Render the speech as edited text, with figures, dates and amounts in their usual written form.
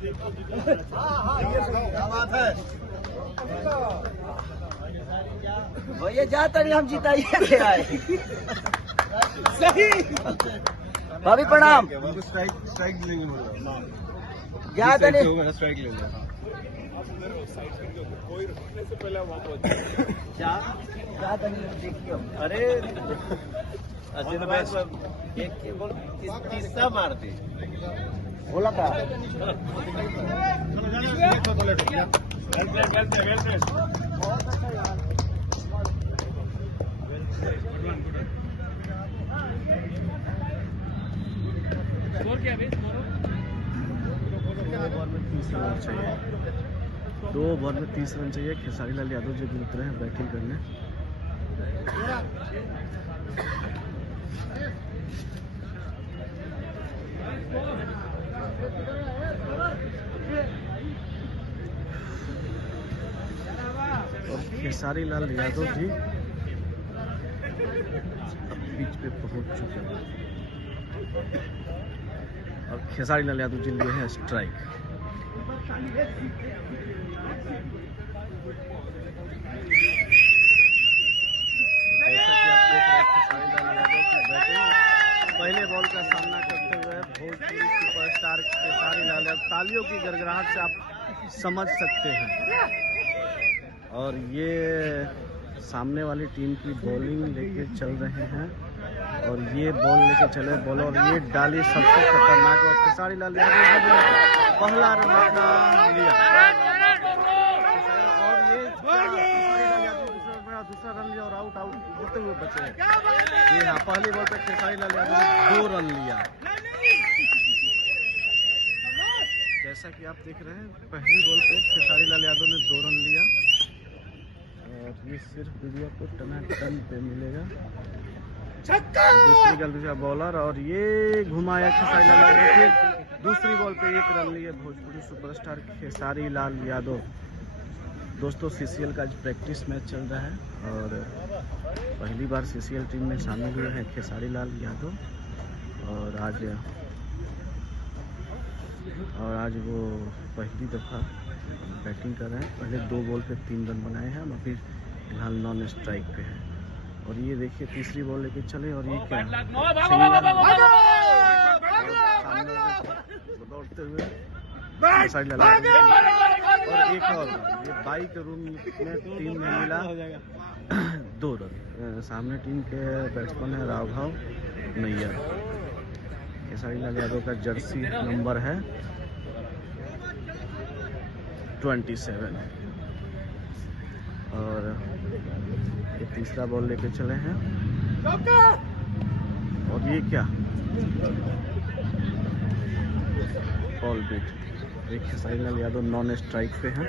क्या बात है भैया जाता नहीं हम जीताइए क्या है सही। भाभी प्रणाम। स्ट्राइक लेंगे जाता नहीं स्ट्राइक लेंगे जाता नहीं देखियो। अरे एक बॉल तीसरा मार दी बोला था दो ओवर में 30 रन चाहिए। खेसारी लाल यादव जो भी उतरे हैं बैटिंग करने। और खेसारी लाल यादव जी अब पिच पे पहुंच चुके हैं और खेसारी लाल यादव जी लिए हैं स्ट्राइक। पहले बॉल का सामना करते हुए भोजपुरी सुपरस्टार खेसारी लाल यादव, तालियों की गड़गड़ाहट से आप समझ सकते हैं। और ये सामने वाली टीम की बॉलिंग लेके चल रहे हैं और ये बॉल लेके चले बॉल और ये डाली सबसे खतरनाक और खेसारी लाल यादव ने पहला रन अपना लिया और ये दूसरा रन लिया और आउट होते हुए बचे। जी हाँ, पहली बॉल पे खेसारी लाल यादव ने 2 रन लिया। जैसा कि आप देख रहे हैं पहली बॉल पे खेसारी लाल यादव ने 2 रन लिया और ये सिर्फ वीडियो को टनाटन पे मिलेगा। दूसरी गल दूसरा बॉलर और ये घुमाया खेसारी लाल यादव। दूसरी बॉल पे 1 रन लिए भोजपुरी सुपरस्टार खेसारी लाल यादव। दोस्तों सीसीएल का आज प्रैक्टिस मैच चल रहा है और पहली बार सीसीएल टीम में शामिल हुए हैं खेसारी लाल यादव और आज वो पहली दफ़ा बैटिंग कर रहे हैं। पहले 2 बॉल पे 3 रन बनाए हैं, अभी फिलहाल नॉन स्ट्राइक पे है। और ये देखिए तीसरी बॉल लेके चले और ये क्या दौड़ते हुए साइड लगा और एक और ये बाइक रूम में टीम में मिला 2 रन। सामने टीम के बैट्समैन है राघव नैयर। खेसारी लाल यादव का जर्सी नंबर है 27 और ये तीसरा बॉल लेके चले हैं और ये क्या बॉल बीट। एक खेसारी लाल यादव नॉन स्ट्राइक पे हैं।